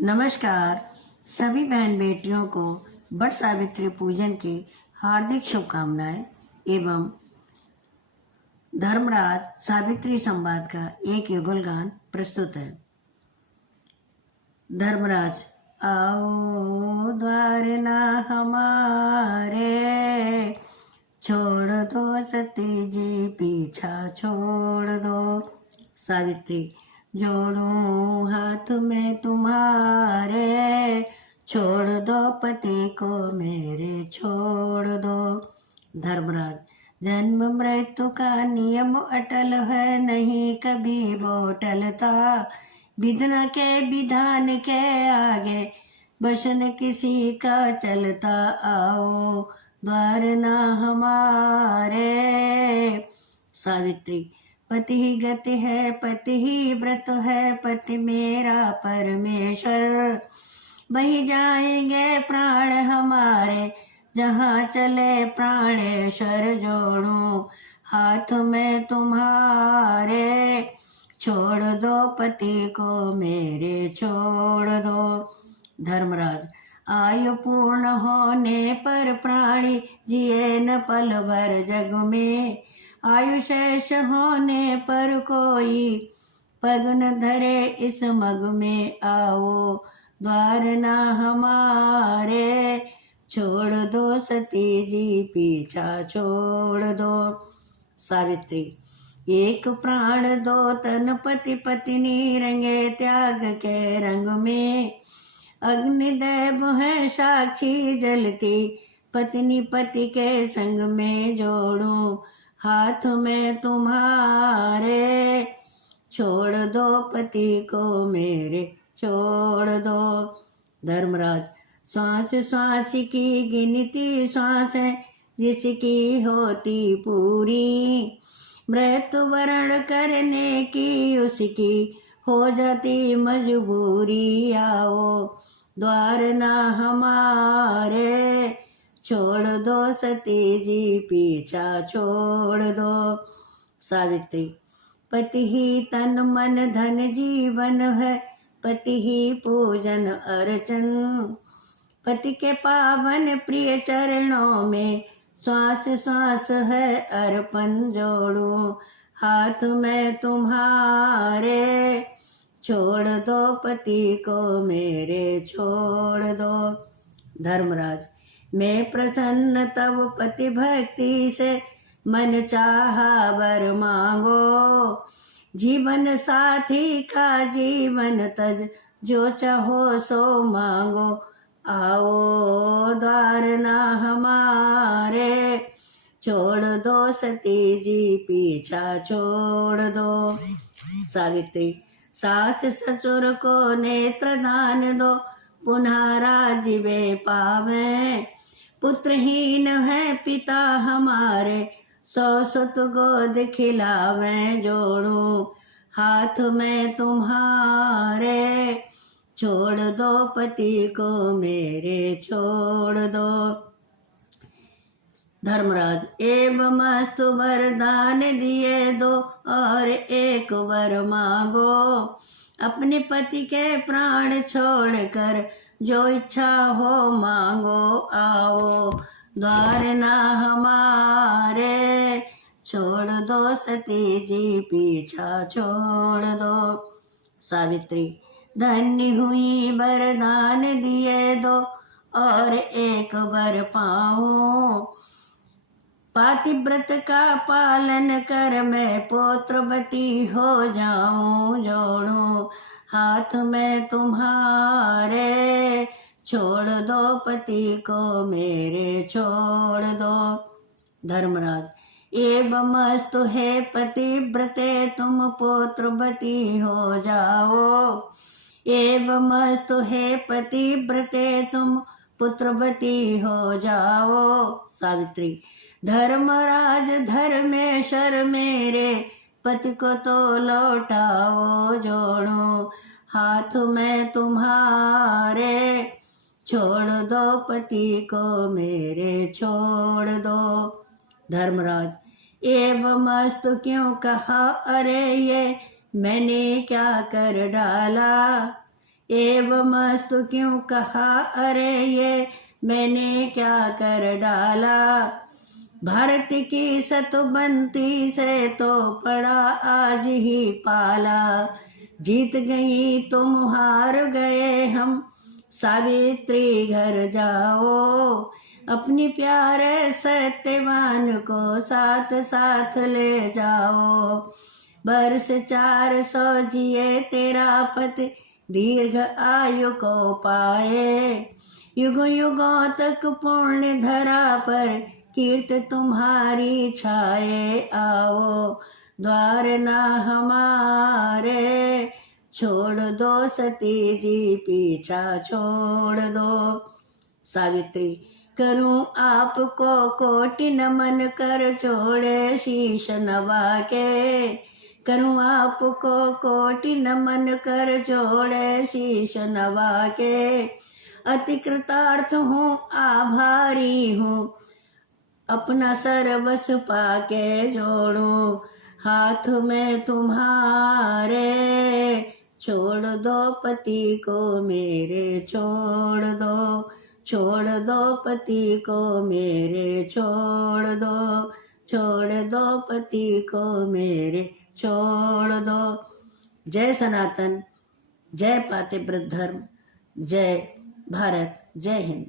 नमस्कार। सभी बहन बेटियों को वट सावित्री पूजन की हार्दिक शुभकामनाएं एवं धर्मराज सावित्री संवाद का एक युगल गान प्रस्तुत है। धर्मराज आओ द्वार ना हमारे, छोड़ दो सती जी पीछा छोड़ दो। सावित्री जोड़ूं हाथ में तुम्हारे, छोड़ दो पति को मेरे छोड़ दो। धर्मराज जन्म मृत्यु का नियम अटल है, नहीं कभी वो टलता। विधना के विधान के आगे बसन किसी का चलता। आओ द्वार ना हमारे। सावित्री पति ही गति है, पति ही व्रत है, पति मेरा परमेश्वर। वही जाएंगे प्राण हमारे, जहाँ चले प्राणेश्वर। जोड़ूं हाथ में तुम्हारे, छोड़ दो पति को मेरे छोड़ दो। धर्मराज आयु पूर्ण होने पर प्राणी जिए न पल भर जग में। आयु शेष होने पर कोई पग न धरे इस मग में। आओ द्वार ना हमारे, छोड़ दो सती जी पीछा छोड़ दो। सावित्री एक प्राण दो तन, पति पत्नी रंगे त्याग के रंग में। अग्निदेव है साक्षी जलती, पत्नी पति के संग में। जोड़ूं हाथ में तुम्हारे, छोड़ दो पति को मेरे छोड़ दो। धर्मराज श्वास श्वास की गिनती श्वास है, जिसकी होती पूरी। मृत्यु वरण करने की उसकी हो जाती मजबूरी। आओ द्वार ना हमारे, छोड़ दो सती जी पीछा छोड़ दो। सावित्री पति ही तन मन धन जीवन है, पति ही पूजन अर्चन। पति के पावन प्रिय चरणों में श्वास श्वास है अर्पण। जोड़ूं हाथ में तुम्हारे, छोड़ दो पति को मेरे छोड़ दो। धर्मराज मैं प्रसन्न तब पति भक्ति से, मन चाहा वर मांगो। जीवन साथी का जीवन तज, जो चाहो सो मांगो। आओ द्वार ना हमारे, छोड़ दो सती जी पीछा छोड़ दो। सावित्री सास ससुर को नेत्र दान दो, पुनः राज्य वे पावे। पुत्रहीन है पिता हमारे, सौ सुत गोद खिलावे। जोड़ूं हाथ में तुम्हारे, छोड़ दो पति को मेरे छोड़ दो। धर्मराज एवं मस्तु वरदान दिए दो, और एक वर मांगो। अपने पति के प्राण छोड़कर जो इच्छा हो मांगो। आओ द्वार ना हमारे, छोड़ दो सती जी पीछा छोड़ दो। सावित्री धन्य हुई वरदान दिए दो, और एक वर पाऊं। पातिव्रत का पालन कर मैं पौत्रवती हो जाऊं। जोड़ूं हाथ में तुम्हारे, छोड़ दो पति को मेरे छोड़ दो। धर्मराज एवं मस्तु है पतिव्रते, तुम पौत्रवती हो जाओ। एवं मस्तु है पतिव्रते, तुम पुत्रवती हो जाओ। सावित्री धर्मराज धर्मेश्वर मेरे, पति को तो लौटाओ। जोड़ूं हाथ में तुम्हारे, छोड़ दो पति को मेरे छोड़ दो। धर्मराज एवं मस्तु क्यों कहा, अरे ये मैंने क्या कर डाला। एवमस्तु क्यों कहा, अरे ये मैंने क्या कर डाला। भारत की सतबंती से तो पड़ा आज ही पाला। जीत गई तुम हार गए हम, सावित्री घर जाओ। अपनी प्यारे सत्यवान को साथ साथ ले जाओ। वर्ष 400 जिए तेरा पति, दीर्घ आयु को पाए। युगों युगों तक पुण्य धरा पर कीर्त तुम्हारी छाए। आओ द्वार ना हमारे, छोड़ दो सती जी पीछा छोड़ दो। सावित्री करूं आपको कोटि नमन, कर छोड़े शीश नवा के। करूं आपको कोटि नमन, कर जोड़े शीश नवा के। अति कृतार्थ हूँ आभारी हूँ, अपना सर्वस्व पाके जोड़ूं हाथ में तुम्हारे। छोड़ दो पति को मेरे, छोड़ दो, छोड़ दो पति को मेरे, छोड़ दो, छोड़ दो पति को मेरे, छोड़ दो। जय सनातन, जय पातिव्रत धर्म, जय भारत, जय हिंद।